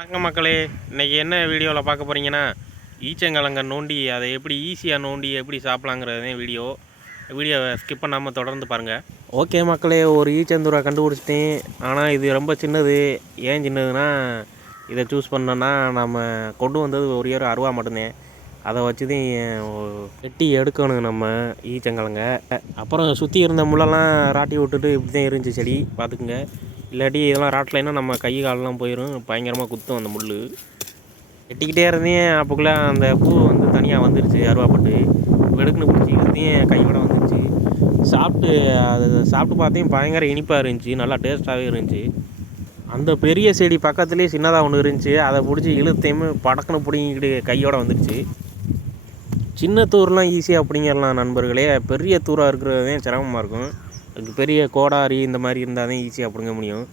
வணக்கம் மக்களே. இன்றைக்கி என்ன வீடியோவில் பார்க்க போகிறீங்கன்னா ஈச்சங்கிழங்க நோண்டி அதை எப்படி ஈஸியாக நோண்டி எப்படி சாப்பிட்லாங்கிறதே வீடியோ. வீடியோவை ஸ்கிப் பண்ணாமல் தொடர்ந்து பாருங்கள் ஓகே மக்களே ஒரு ஈச்சந்தூரை கண்டுபிடிச்சிட்டேன். ஆனால் இது ரொம்ப சின்னது. ஏன் சின்னதுன்னா இதை சூஸ் பண்ணோன்னா நம்ம கொண்டு வந்தது ஒரு அருவா மட்டும்தான் அதை வச்சு தான் வெட்டி எடுக்கணும் நம்ம ஈச்சங்கிழங்க அப்புறம் சுற்றி இருந்த முள்ளெல்லாம் ராட்டி விட்டுட்டு இப்படி தான் இருந்துச்சு செடி. பார்த்துக்குங்க. இல்லாட்டி இதெல்லாம் ராட்டலைன்னா நம்ம கை காலெலாம் போயிடும் பயங்கரமாக குத்தும் அந்த முள் வெட்டிக்கிட்டே இருந்தேன். அப்போக்குள்ளே அந்த பூ வந்து தனியாக வந்துருச்சு அருவாப்பட்டு. வெடுக்குன்னு பிடிச்சி இழுத்தையும் கையோட வந்துருச்சு. சாப்பிட்டு அது சாப்பிட்டு பார்த்தேன் பயங்கர இனிப்பாக இருந்துச்சு. நல்லா டேஸ்ட்டாகவே இருந்துச்சு. அந்த பெரிய செடி பக்கத்துலேயே சின்னதாக ஒன்று இருந்துச்சு. அதை பிடிச்சி இழுத்தையுமே படக்குன்னு பிடிங்கிட்டு கையோடு வந்துருச்சு. சின்ன தூர்லாம் ஈஸியாக பிடிங்கிடலாம் நண்பர்களே. பெரிய தூராக இருக்கிறதே சிரமமாக இருக்கும். பெரிய கோடாரி இந்த மாதிரி இருந்தால் தான் ஈஸியாக பிடுங்க முடியும்.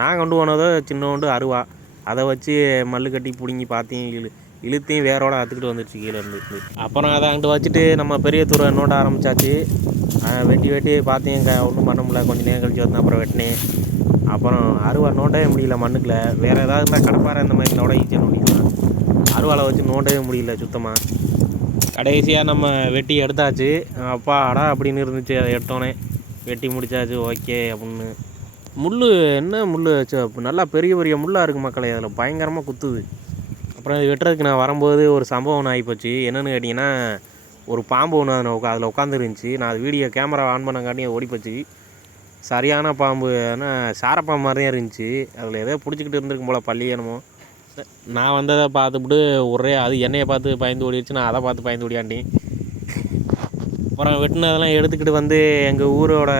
நான் கொண்டு போனதோ சின்னோண்டு அருவா. அதை வச்சு மல்லு கட்டி பிடுங்கி பார்த்தையும் இழு இழுத்தையும் வேரோட அத்துக்கிட்டு வந்துடுச்சு கீழே இருந்து அப்புறம் அதை அங்கிட்டு வச்சுட்டு நம்ம பெரிய துறை நோண்ட ஆரம்பித்தாச்சு வெட்டி வெட்டி பார்த்தீங்க க ஒன்றும் பண்ண முடியல. கொஞ்சம் நேரம் கழிச்சு வந்தேன் அப்புறம் வெட்டினேன். அப்புறம் அருவா நோண்டவே முடியல மண்ணுக்குள்ள. வேறு ஏதாவது இருந்தால் கடப்பாறை இந்த மாதிரி இருந்தால் ஈஸியாக நோண்டிக்கலாம். அருவாலை வச்சு நோண்டவே முடியல சுத்தமாக கடைசியாக நம்ம வெட்டி எடுத்தாச்சு. அப்பா அடா அப்படின்னு இருந்துச்சு. அதை எடுத்தோன்னே. வெட்டி முடிச்சாச்சு ஓகே அப்படின்னு. முள் என்ன முள் நல்லா பெரிய பெரிய முள்ளாக இருக்குது மக்களே அதில் பயங்கரமாக குத்துது. அப்புறம் இது வெட்டுறதுக்கு நான் வரும்போது ஒரு சம்பவம் ஒன்று ஆகிப்போச்சு. என்னென்னு கேட்டிங்கன்னா ஒரு பாம்பு ஒன்று அதில் உட்கா அதில் உட்காந்துருந்துச்சு நான் அது வீடியோ கேமரா ஆன் பண்ணங்காட்டி ஓடிப்போச்சு. சரியான பாம்பு ஆனால் சாரப்பாம்பு மாதிரியே இருந்துச்சு. அதில் ஏதோ பிடிச்சிக்கிட்டு இருந்திருக்கும் போல் பள்ளி என்னமோ. நான் வந்ததை பார்த்துப்புட்டு ஒரே அது என்னையை பார்த்து பயந்து ஓடிடுச்சு. நான் அதை பார்த்து பயந்து ஓடியாண்டேன். அப்புறம் வெட்டினதெல்லாம் எடுத்துக்கிட்டு வந்து எங்கள் ஊரோட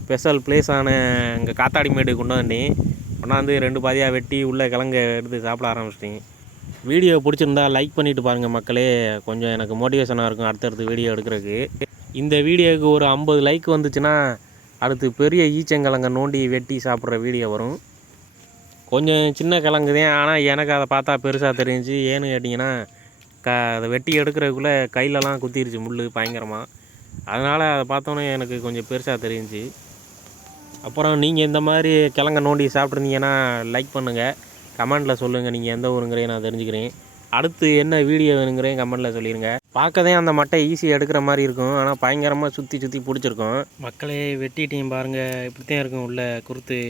ஸ்பெஷல் பிளேஸான எங்கள் காத்தாடி மேடு கொண்டு வந்தேன். கொண்டாந்து ரெண்டு பாதியாக வெட்டி உள்ளே கிழங்க எடுத்து சாப்பிட ஆரம்பிச்சிட்டேன். வீடியோ பிடிச்சிருந்தா லைக் பண்ணிவிட்டு பாருங்கள் மக்களே. கொஞ்சம் எனக்கு மோட்டிவேஷனாக இருக்கும் அடுத்தடுத்து வீடியோ எடுக்கிறதுக்கு. இந்த வீடியோவுக்கு ஒரு ஐம்பது லைக் வந்துச்சுன்னா அடுத்து பெரிய ஈச்சங்கிழங்க நோண்டி வெட்டி சாப்பிட்ற வீடியோ வரும். கொஞ்சம் சின்ன கிழங்கு தான் ஆனால் எனக்கு அதை பார்த்தா பெருசாக தெரிஞ்சு ஏன்னு கேட்டிங்கன்னா க அதை வெட்டி எடுக்கிறதுக்குள்ளே கையிலலாம் குத்திருச்சு முள் பயங்கரமாக அதனால் அதை பார்த்தோன்னே எனக்கு கொஞ்சம் பெருசாக தெரிஞ்சுச்சு அப்புறம் நீங்கள் இந்த மாதிரி கிழங்க நோண்டி சாப்பிட்ருந்தீங்கன்னா லைக் பண்ணுங்கள் கமெண்ட்டில் சொல்லுங்கள் நீங்கள் எந்த ஊருங்கிறே நான் தெரிஞ்சுக்கிறேன். அடுத்து என்ன வீடியோ வேணுங்கிறேன் கமெண்ட்டில் சொல்லிடுங்க பார்க்கதே அந்த மட்டை ஈஸியாக எடுக்கிற மாதிரி இருக்கும். ஆனால் பயங்கரமாக சுற்றி சுற்றி பிடிச்சிருக்கும். மக்களே வெட்டிட்டையும் பாருங்கள் இப்படி தான் இருக்கும் உள்ள குருத்து.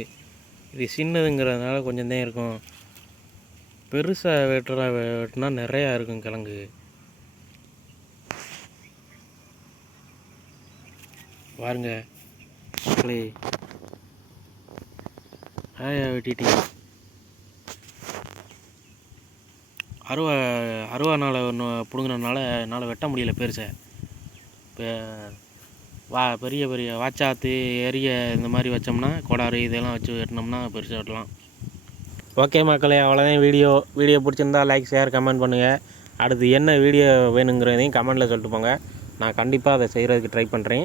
இது சின்னதுங்கிறதுனால கொஞ்சம் தான் இருக்கும். பெருசாக வெட்டுறா வெட்டினா நிறையா இருக்கும் கிழங்கு. பாருங்க. மக்களே ஆயா வெட்டிட்டீங்க அருவா அருவானால் ஒன்று பிடுங்கினனால என்னால் வெட்ட முடியல பெருசை. இப்போ வா பெரிய பெரிய வாச்சாத்து எரிய இந்த மாதிரி வச்சோம்னா கோடாரி இதெல்லாம் வச்சு வெட்டினோம்னா பெருசாக வெட்டலாம். ஓகே மக்களே அவ்வளோதான் வீடியோ வீடியோ பிடிச்சிருந்தா லைக் ஷேர் கமெண்ட் பண்ணுங்கள் அடுத்து என்ன வீடியோ வேணுங்கிறதையும் கமெண்டில் சொல்லிட்டு போங்க. நான் கண்டிப்பாக அதை செய்கிறதுக்கு ட்ரை பண்ணுறேன்